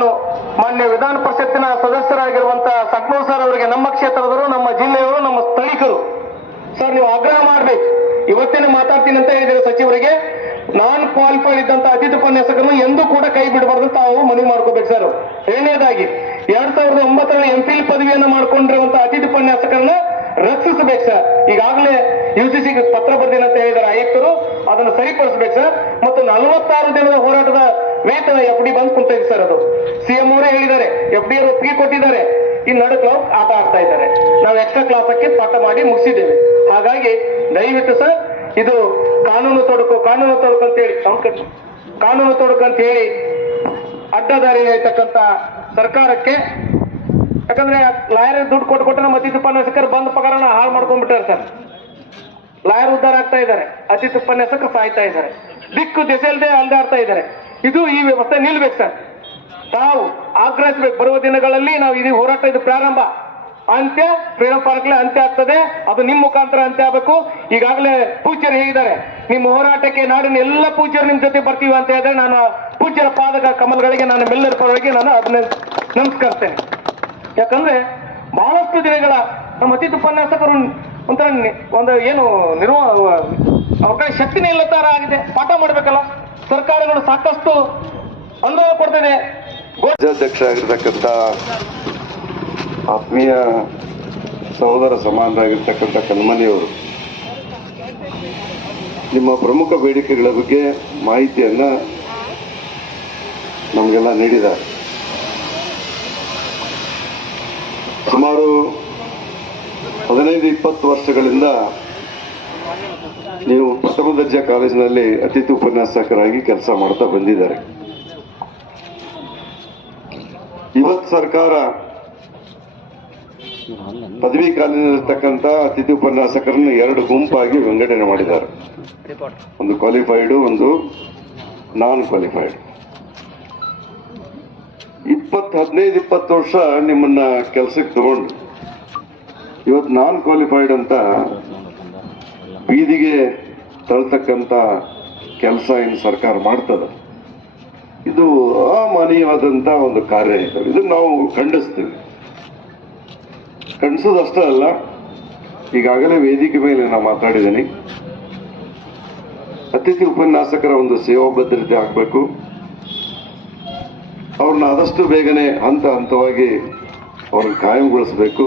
ನಾನು ಮಾನ್ಯ ವಿಧಾನ ಪರಿಷತ್ತಿನ ಸದಸ್ಯರಾಗಿರುವಂತಹ ಸಕ್ನೂರ್ ಸರ್ ಅವರಿಗೆ ನಮ್ಮ ಕ್ಷೇತ್ರದವರು, ನಮ್ಮ ಜಿಲ್ಲೆಯವರು, ನಮ್ಮ ಸ್ಥಳೀಕರು. ಸರ್, ನೀವು ಆಗ್ರಹ ಮಾಡ್ಬೇಕು. ಇವತ್ತೇನೆ ಮಾತಾಡ್ತೀನಿ ಅಂತ ಹೇಳಿದ್ರು ಸಚಿವರಿಗೆ. ನಾನ್ ಕ್ವಾಲಿಫೈಡ್ ಇದ್ದಂತ ಅತಿಥಿ ಉಪನ್ಯಾಸಕರನ್ನು ಎಂದೂ ಕೂಡ ಕೈ ಬಿಡಬಾರ್ದು ತಾವು ಮನವಿ ಮಾಡ್ಕೋಬೇಕು ಸರ್. ಎರಡನೇದಾಗಿ, ಎರಡ್ ಸಾವಿರದ ಒಂಬತ್ತರಲ್ಲಿ ಎಂಪಿಲ್ ಪದವಿಯನ್ನು ಪದವಿಯನ್ನ ಮಾಡ್ಕೊಂಡಿರುವಂತ ಅತಿಥಿ ಉಪನ್ಯಾಸಕರನ್ನ ರಕ್ಷಿಸಬೇಕು ಸರ್. ಈಗಾಗಲೇ ಯು ಸಿ ಪತ್ರ ಬರ್ದಿನ ಅಂತ ಹೇಳಿದ್ದಾರೆ ಆಯುಕ್ತರು. ಅದನ್ನು ಸರಿಪಡಿಸಬೇಕು ಸರ್. ಮತ್ತು ನಲವತ್ತಾರು ದಿನದ ಹೋರಾಟದ ವೇತನ ಎಫ್ ಡಿ ಬಂದು ಕುಂತ ಸರ್ ಅದು. ಸಿಎಂ ಅವರೇ ಹೇಳಿದ್ದಾರೆ. ಎಫ್ ಡಿ ಅವರು ಒಪ್ಪಿಗೆ ಕೊಟ್ಟಿದ್ದಾರೆ. ಈ ಕ್ಲಾಸ್ ಆಟ ಆಡ್ತಾ ಇದ್ದಾರೆ. ನಾವು ಎಕ್ಸ್ಟ್ರಾ ಕ್ಲಾಸಕ್ಕೆ ಪಾಠ ಮಾಡಿ ಮುಗಿಸಿದ್ದೇವೆ. ಹಾಗಾಗಿ ದಯವಿಟ್ಟು ಸರ್, ಇದು ಕಾನೂನು ತೊಡಕು ಕಾನೂನು ತೊಡಕು ಅಂತ ಹೇಳಿ ಕಾನೂನು ತೊಡಕು ಅಂತ ಹೇಳಿ ಅಡ್ಡದಾರಿ ಹೇಳ್ತಕ್ಕಂತ ಸರ್ಕಾರಕ್ಕೆ, ಯಾಕಂದ್ರೆ ಲಾಯರ್ ದುಡ್ಡು ಕೊಟ್ಟು ಕೊಟ್ಟು ನಮ್ಮ ಅತಿಥಿ ಉಪನ್ಯಾಸಕರು ಬಂದ ಪಗಾರನ ಹಾಳು ಮಾಡ್ಕೊಂಡ್ಬಿಟ್ಟಾರೆ ಸರ್. ಲಾಯರ್ ಉದ್ಧಾರ ಆಗ್ತಾ ಇದ್ದಾರೆ. ಅತಿಥಿ ಉಪನ್ಯಾಸಕರು ಸಾಯ್ತಾ ಇದ್ದಾರೆ. ದಿಕ್ಕು ದೆಸೆಲ್ದೆ ಅಲ್ದಾಡ್ತಾ ಇದ್ದಾರೆ. ಇದು ಈ ವ್ಯವಸ್ಥೆ ನಿಲ್ಬೇಕು ಸರ್. ತಾವು ಆಗ್ರಹಿಸಬೇಕು. ಬರುವ ದಿನಗಳಲ್ಲಿ ನಾವು ಇದು ಹೋರಾಟ ಇದು ಪ್ರಾರಂಭ. ಅಂತ್ಯ, ಫ್ರೀಡಂ ಪಾರ್ಕ್ಲೆ ಅಂತ್ಯ ಆಗ್ತದೆ. ಅದು ನಿಮ್ಮ ಮುಖಾಂತರ ಅಂತ್ಯ ಆಗಬೇಕು. ಈಗಾಗಲೇ ಪೂಜ್ಯರು ಹೇಗಿದ್ದಾರೆ ನಿಮ್ಮ ಹೋರಾಟಕ್ಕೆ ನಾಡಿನ ಎಲ್ಲ ಪೂಜ್ಯರು ನಿಮ್ಮ ಜೊತೆ ಬರ್ತೀವಿ ಅಂತ ಹೇಳಿದ್ರೆ ನಾನು ಪೂಜ್ಯರ ಪಾದಕ ಕಮಲ್ಗಳಿಗೆ, ನಾನು ಮೆಲ್ಲರ ಪರವಾಗಿ ನಾನು ಅದನ್ನ ನಮಸ್ಕರಿಸ್ತೇನೆ. ಯಾಕಂದ್ರೆ ಬಹಳಷ್ಟು ದಿನಗಳ ನಮ್ಮ ಅತಿಥಿ ಉಪನ್ಯಾಸಕರು ಒಂಥರ ಒಂದು ಏನು ನಿರ್ವ, ಅವಕಾಶ ಶಕ್ತಿನೇ ಇಲ್ಲ ತರ ಆಗಿದೆ. ಪಾಠ ಮಾಡ್ಬೇಕಲ್ಲ. ಸರ್ಕಾರಗಳು ಸಾಕಷ್ಟು ಅನುಭವ ಕೊಡ್ತಿದೆ. ಗೋ- ರಾಜ್ಯಾಧ್ಯಕ್ಷ ಆಗಿರ್ತಕ್ಕಂಥ ಆತ್ಮೀಯ ಸಹೋದರ ಸಮಾನರಾಗಿರ್ತಕ್ಕಂಥ ಕಣ್ಮನಿಯವರು, ನಿಮ್ಮ ಪ್ರಮುಖ ಬೇಡಿಕೆಗಳ ಬಗ್ಗೆ ಮಾಹಿತಿಯನ್ನ ನಮಗೆಲ್ಲ ನೀಡಿದ್ದಾರೆ. ಸುಮಾರು ಹದಿನೈದು, ಇಪ್ಪತ್ತು ವರ್ಷಗಳಿಂದ ನೀವು ಪ್ರಥಮ ದರ್ಜೆ ಕಾಲೇಜಿನಲ್ಲಿ ಅತಿಥಿ ಉಪನ್ಯಾಸಕರಾಗಿ ಕೆಲಸ ಮಾಡ್ತಾ ಬಂದಿದ್ದಾರೆ. ಇವತ್ತು ಸರ್ಕಾರ ಪದವಿ ಕಾಲೇಜಿನಲ್ಲಿರ್ತಕ್ಕಂಥ ಅತಿಥಿ ಉಪನ್ಯಾಸಕರನ್ನು ಎರಡು ಗುಂಪಾಗಿ ವಿಂಗಡಣೆ ಮಾಡಿದ್ದಾರೆ. ಒಂದು ಕ್ವಾಲಿಫೈಡ್ ಒಂದು ನಾನ್ ಕ್ವಾಲಿಫೈಡ್ ಇಪ್ಪತ್ತು ಹದಿನೈದು, ಇಪ್ಪತ್ತು ವರ್ಷ ನಿಮ್ಮನ್ನ ಕೆಲಸಕ್ಕೆ ತಗೊಂಡು. ಇವತ್ತು ನಾನ್ ಕ್ವಾಲಿಫೈಡ್ ಅಂತ ಬೀದಿಗೆ ತಳ್ತಕ್ಕಂಥ ಕೆಲಸ ಏನು ಸರ್ಕಾರ ಮಾಡ್ತದೆ. ಇದು ಅಮಾನೀಯವಾದಂಥ ಒಂದು ಕಾರ್ಯ ಇದು. ಇದನ್ನು ನಾವು ಖಂಡಿಸ್ತೀವಿ. ಖಂಡಿಸೋದಷ್ಟೇ ಅಲ್ಲ, ಈಗಾಗಲೇ ವೇದಿಕೆ ಮೇಲೆ ನಾನು ಮಾತಾಡಿದ್ದೀನಿ. ಅತಿಥಿ ಉಪನ್ಯಾಸಕರ ಒಂದು ಸೇವಾ ಭದ್ರತೆ ಆಗಬೇಕು. ಅವ್ರನ್ನ ಆದಷ್ಟು ಬೇಗನೆ ಹಂತ ಹಂತವಾಗಿ ಅವ್ರನ್ನ ಕಾಯಂಗೊಳಿಸಬೇಕು.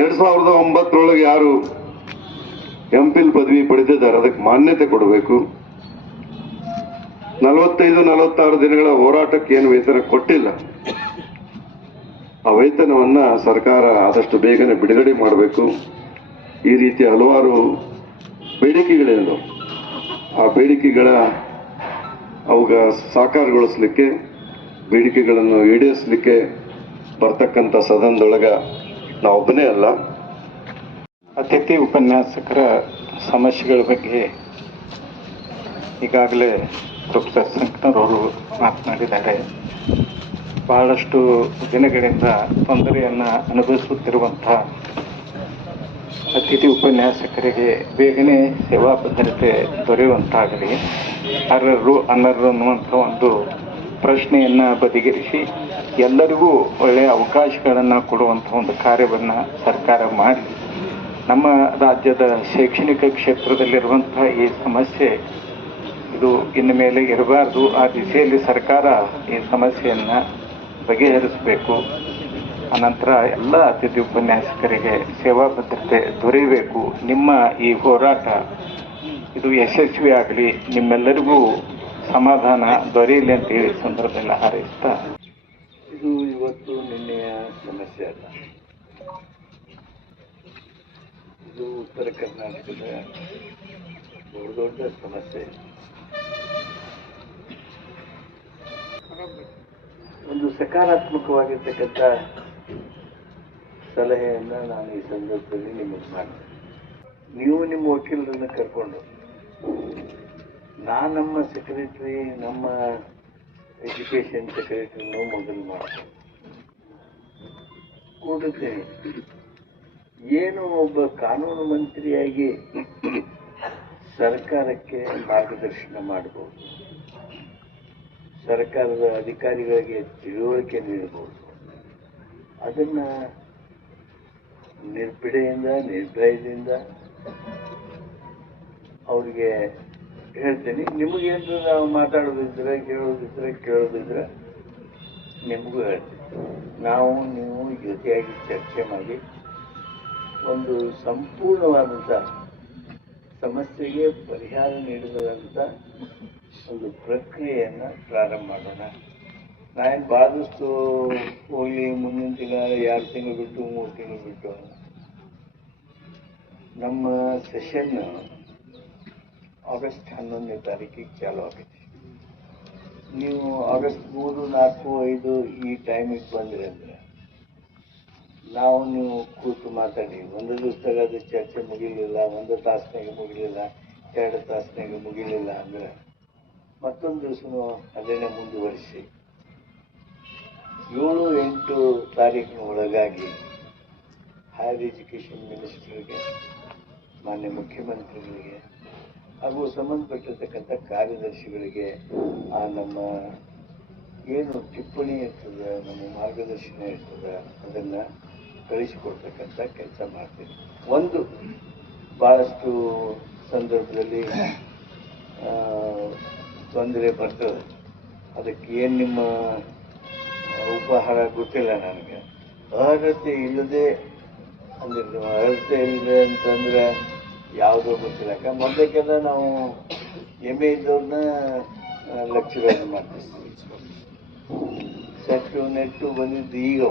ಎರಡ್ ಸಾವಿರದ ಒಂಬತ್ತರೊಳಗೆ ಯಾರು ಎಂ ಪಿಲ್ ಪದವಿ ಪಡೆದಿದ್ದಾರೆ ಅದಕ್ಕೆ ಮಾನ್ಯತೆ ಕೊಡಬೇಕು. ನಲವತ್ತೈದು, ನಲವತ್ತಾರು ದಿನಗಳ ಹೋರಾಟಕ್ಕೆ ಏನು ವೇತನ ಕೊಟ್ಟಿಲ್ಲ. ಆ ವೇತನವನ್ನ ಸರ್ಕಾರ ಆದಷ್ಟು ಬೇಗನೆ ಬಿಡುಗಡೆ ಮಾಡಬೇಕು. ಈ ರೀತಿ ಹಲವಾರು ಬೇಡಿಕೆಗಳೇನು ಆ ಬೇಡಿಕೆಗಳ ಅವುಗ ಸಾಕಾರಗೊಳಿಸ್ಲಿಕ್ಕೆ, ಬೇಡಿಕೆಗಳನ್ನು ಈಡೇರಿಸಲಿಕ್ಕೆ ಬರ್ತಕ್ಕಂಥ ಸದನದೊಳಗ ನಾವೊಬ್ಬನೇ ಅಲ್ಲ. ಅತಿಥಿ ಉಪನ್ಯಾಸಕರ ಸಮಸ್ಯೆಗಳ ಬಗ್ಗೆ ಈಗಾಗಲೇ ಪ್ರೊಫೆಸರ್ ಸಂಕನರವರು ಮಾತನಾಡಿದ್ದಾರೆ. ಬಹಳಷ್ಟು ದಿನಗಳಿಂದ ತೊಂದರೆಯನ್ನು ಅನುಭವಿಸುತ್ತಿರುವಂಥ ಅತಿಥಿ ಉಪನ್ಯಾಸಕರಿಗೆ ಬೇಗನೆ ಸೇವಾ ಭದ್ರತೆ ದೊರೆಯುವಂತಾಗಲಿ. ಅರ್ಹರು ಅನರ್ಹರು ಅನ್ನುವಂಥ ಒಂದು ಪ್ರಶ್ನೆಯನ್ನು ಬದಿಗಿರಿಸಿ ಎಲ್ಲರಿಗೂ ಒಳ್ಳೆಯ ಅವಕಾಶಗಳನ್ನು ಕೊಡುವಂಥ ಒಂದು ಕಾರ್ಯವನ್ನು ಸರ್ಕಾರ ಮಾಡಿ. ನಮ್ಮ ರಾಜ್ಯದ ಶೈಕ್ಷಣಿಕ ಕ್ಷೇತ್ರದಲ್ಲಿರುವಂತಹ ಈ ಸಮಸ್ಯೆ, ಇದು ಇನ್ನು ಮೇಲೆ ಇರಬಾರ್ದು. ಆ ದಿಸೆಯಲ್ಲಿ ಸರ್ಕಾರ ಈ ಸಮಸ್ಯೆಯನ್ನು ಬಗೆಹರಿಸಬೇಕು. ಅನಂತರ ಎಲ್ಲ ಅತಿಥಿ ಉಪನ್ಯಾಸಕರಿಗೆ ಸೇವಾ ಭದ್ರತೆ ದೊರೆಯಬೇಕು. ನಿಮ್ಮ ಈ ಹೋರಾಟ, ಇದು ಯಶಸ್ವಿ ಆಗಲಿ. ನಿಮ್ಮೆಲ್ಲರಿಗೂ ಸಮಾಧಾನ ದೊರೆಯಲಿ ಅಂತ ಹೇಳಿ ಸಂದರ್ಭದಲ್ಲಿ ಹಾರೈಸ್ತಾ ಇದು ಇವತ್ತು ನಿನ್ನೆಯ ಸಮಸ್ಯೆ ಅಲ್ಲ. ಇದು ಉತ್ತರ ಕರ್ನಾಟಕದ ದೊಡ್ಡ ದೊಡ್ಡ ಸಮಸ್ಯೆ. ಒಂದು ಸಕಾರಾತ್ಮಕವಾಗಿರ್ತಕ್ಕಂಥ ಸಲಹೆಯನ್ನ ನಾನು ಈ ಸಂದರ್ಭದಲ್ಲಿ ನಿಮಗೆ ಮಾಡ್ತೇನೆ. ನೀವು ನಿಮ್ಮ ವಕೀಲರನ್ನು ಕರ್ಕೊಂಡು ನಾ ನಮ್ಮ ಸೆಕ್ರೆಟರಿ ನಮ್ಮ ಎಜುಕೇಶನ್ ಸೆಕ್ರೆಟರಿನೂ ಮೊದಲು ಮಾಡ್ತೇನೆ. ಕೂಡುತ್ತೇನೆ ಏನು ಒಬ್ಬ ಕಾನೂನು ಮಂತ್ರಿಯಾಗಿ ಸರ್ಕಾರಕ್ಕೆ ಮಾರ್ಗದರ್ಶನ ಮಾಡಬಹುದು ಸರ್ಕಾರದ ಅಧಿಕಾರಿಗಳಿಗೆ ತಿಳುವಳಿಕೆ ನೀಡಬಹುದು ಅದನ್ನ ನಿರ್ಭಿಡೆಯಿಂದ ನಿರ್ಭಯದಿಂದ ಅವರಿಗೆ ಹೇಳ್ತೀನಿ. ನಿಮಗೇನು ನಾವು ಮಾತಾಡೋದಿದ್ರೆ, ಕೇಳೋದಿದ್ರೆ ಕೇಳೋದಿದ್ರೆ ನಿಮಗೂ ಹೇಳ್ತೀನಿ. ನಾವು, ನೀವು ಜೊತೆಯಾಗಿ ಚರ್ಚೆ ಮಾಡಿ ಒಂದು ಸಂಪೂರ್ಣವಾದಂಥ ಸಮಸ್ಯೆಗೆ ಪರಿಹಾರ ನೀಡಿದಂಥ ಒಂದು ಪ್ರಕ್ರಿಯೆಯನ್ನು ಪ್ರಾರಂಭ ಮಾಡೋಣ. ನಾನು ಭಾಳಷ್ಟು ಹೋಗಿ ಮುಂದಿನ ತಿಂಗಳ, ಎರಡು ತಿಂಗಳು ಬಿಟ್ಟು, ಮೂರು ತಿಂಗಳು ಬಿಟ್ಟು. ನಮ್ಮ ಸೆಷನ್ ಆಗಸ್ಟ್ ಹನ್ನೊಂದನೇ ತಾರೀಕಿಗೆ ಚಾಲು ಆಗುತ್ತೆ ನೀವು ಆಗಸ್ಟ್ ಮೂರು, ನಾಲ್ಕು, ಐದು ಈ ಟೈಮಿಗೆ ಬಂದ್ರೆ ಅಂದ್ರೆ ನಾವು ನೀವು ಕೂತು ಮಾತಾಡಿ. ಒಂದು ದಿವಸದಾಗ ಚರ್ಚೆ ಮುಗಿಲಿಲ್ಲ, ಒಂದು ತಾಸಿನಾಗ ಮುಗಿಲಿಲ್ಲ, ಎರಡು ತಾಸಿನಾಗ ಮುಗಿಲಿಲ್ಲ ಅಂದ್ರೆ ಮತ್ತೊಂದು ದಿವಸನೂ ಅದನ್ನೇ ಮುಂದುವರಿಸಿ. ಏಳು ಎಂಟು ತಾರೀಕಿನ ಒಳಗಾಗಿ ಹೈಯರ್ ಎಜುಕೇಷನ್ ಮಿನಿಸ್ಟರ್ಗೆ ಮಾನ್ಯ ಮುಖ್ಯಮಂತ್ರಿಗಳಿಗೆ ಹಾಗೂ ಸಂಬಂಧಪಟ್ಟಿರ್ತಕ್ಕಂಥ ಕಾರ್ಯದರ್ಶಿಗಳಿಗೆ ಆ ನಮ್ಮ ಏನು ಟಿಪ್ಪಣಿ ಇರ್ತದೆ, ನಮ್ಮ ಮಾರ್ಗದರ್ಶನ ಇರ್ತದೆ, ಅದನ್ನು ಕಳಿಸಿಕೊಡ್ತಕ್ಕಂಥ ಕೆಲಸ ಮಾಡ್ತೀನಿ ಒಂದು ಭಾಳಷ್ಟು ಸಂದರ್ಭದಲ್ಲಿ ತೊಂದರೆ ಬರ್ತದೆ. ಅದಕ್ಕೆ ಏನು ನಿಮ್ಮ ಉಪಹಾರ ಗೊತ್ತಿಲ್ಲ ನನಗೆ. ಅರ್ಹತೆ ಇಲ್ಲದೆ, ಅಂದ್ರೆ ಅರ್ಹತೆ ಇಲ್ಲದೆ ಅಂತಂದ್ರೆ ಯಾವುದೋ ಗೊತ್ತಿಲ್ಲ. ಯಾಕೆ ಮೊದಲಕ್ಕೆಲ್ಲ ನಾವು ಎಂ ಎ ಇದ್ದವ್ರನ್ನ ಮಾಡ್ತೀವಿ ಸೆಟ್ಟು, ನೆಟ್ಟು ಬಂದಿದ್ದು ಈಗ.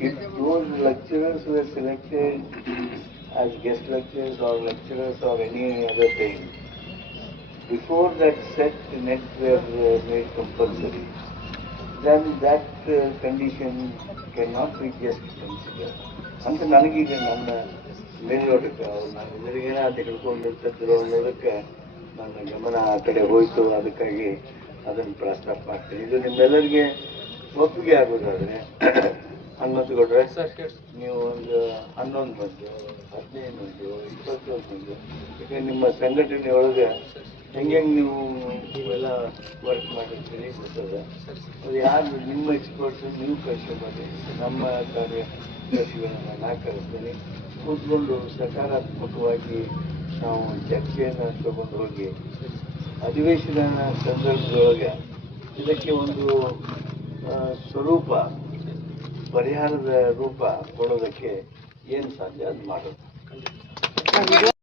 If those lecturers were selected as guest lecturers or lecturers or any other thing, before that set net were uh, made compulsory, then that uh, condition cannot be just considered. ಅಂತ ನನಗೀಗ ನನ್ನ ಮೇಲ್ನೋಟಕ್ಕೆ ಅವ್ರು ನಾನು ಎಲ್ಲರಿಗೇನ ತಿಳ್ಕೊಂಡಿರ್ತದ್ರು ಅನ್ನೋದಕ್ಕೆ ನನ್ನ ಗಮನ ಆ ಕಡೆ ಹೋಯ್ತು ಅದಕ್ಕಾಗಿ ಅದನ್ನು ಪ್ರಸ್ತಾಪ ಮಾಡ್ತೀನಿ ಇದು ನಿಮ್ಮೆಲ್ಲರಿಗೆ ಒಪ್ಪಿಗೆ ಆಗೋದಾದ್ರೆ ಹನ್ನೊಂದು ಕೊಟ್ಟರೆ ನೀವು ಒಂದು ಹನ್ನೊಂದು ಮಂದಿ ಹದಿನೈದು ಮಂದಿ ಇಪ್ಪತ್ತೊಂದು ಮಂದಿ ಈಗ ನಿಮ್ಮ ಸಂಘಟನೆ ಒಳಗೆ ಹೆಂಗೆ ನೀವು ಇವೆಲ್ಲ ವರ್ಕ್ ಮಾಡಿರ್ತೀರಿ ಗೊತ್ತದ? ಅದು ಯಾರು ನಿಮ್ಮ ಎಕ್ಸ್ಪರ್ಟ್ಸ್ ನೀವು ಕಳಿಸ್ಕೊಬಾರ್ದು ನಮ್ಮ ಕಾರ್ಯ ಕೃಷಿಗಳನ್ನು ನಾ ಕಳಿಸ್ತೀನಿ ಕೂತ್ಕೊಂಡು ಸಕಾರಾತ್ಮಕವಾಗಿ ನಾವು ಚರ್ಚೆಯನ್ನು ತಗೊಂಡು ಹೋಗಿ ಅಧಿವೇಶನ ಸಂದರ್ಭದೊಳಗೆ ಇದಕ್ಕೆ ಒಂದು ಸ್ವರೂಪ ಪರಿಹಾರದ ರೂಪ ಕೊಡೋದಕ್ಕೆ ಏನು ಸಾಧ್ಯ? ಅದು ಮಾಡೋದು